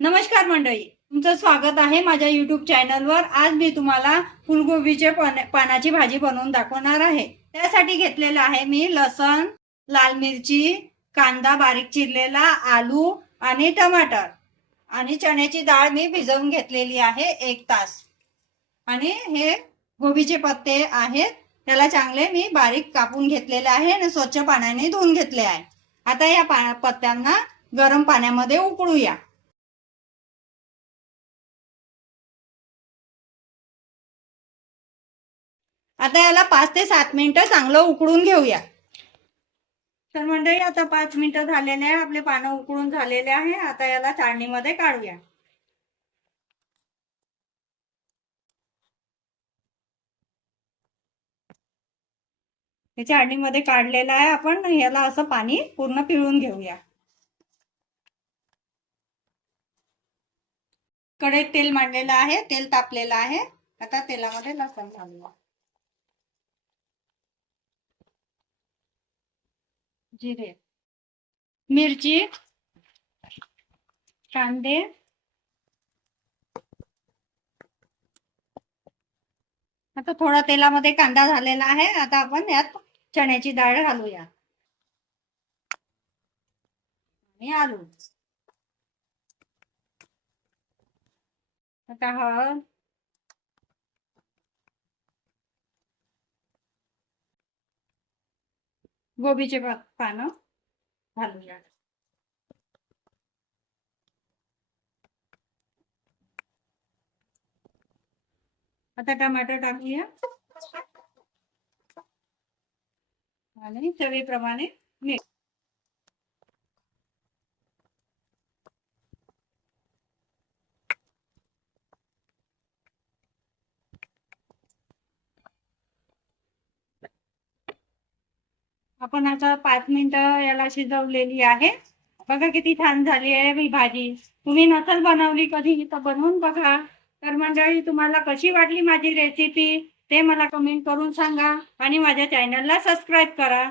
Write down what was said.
नमस्कार मंडळी, तुमचं स्वागत आहे माझ्या युट्यूब चॅनलवर। आज मी तुम्हाला फुलगोबीचे पानाची भाजी बनवून दाखवणार आहे। त्यासाठी घेतलेलं आहे मी लसण, लाल मिरची, कांदा बारीक चिरलेला, आलू आणि टमाटर आणि चण्याची डाळ मी भिजवून घेतलेली आहे 1 तास। आणि हे गोबीचे पत्ते आहेत, त्याला चांगले मी बारीक कापून घेतलेले आहे आणि स्वच्छ पाण्याने धुवून घेतले आहे। आता या पत्त्यांना गरम पाण्यामध्ये उकळूया। आता याला 5 ते 7 मिनिटं चांगलं उकळून घेऊया। तर मंडळी, आता 5 मिनिटं झालेले आहे, आपले पानं उकळून झालेले आहे। आता याला चाळणीमध्ये काढूया। हे चाळणीमध्ये काढलेलं आहे, आपण याला असं पाणी पूर्ण पिळून घेऊया। कढईत तेल मांडलेलं आहे, तेल तापलेलं आहे। आता तेलामध्ये लसूण घालूया, जिरे, मिरची, कांदे, आता थोडा तेलामध्ये कांदा झालेला आहे। आता आपण यात चण्याची डाळ घालूया आणि आलू, आता हळद, गोबीचे पानं घालूया, आता टमाटर टाकूया आणि चवीप्रमाणे मीठ। आपण आता 5 मिनिटं याला शिजवलेली आहे। बघा किती छान झाली आहे ही भाजी। तुम्ही नसल बनवली कधी तर बनवून बघा। तर मंडळी, तुम्हाला कशी वाटली माझी रेसिपी ते मला कमेंट करून सांगा आणि माझ्या चॅनलला सबस्क्राईब करा।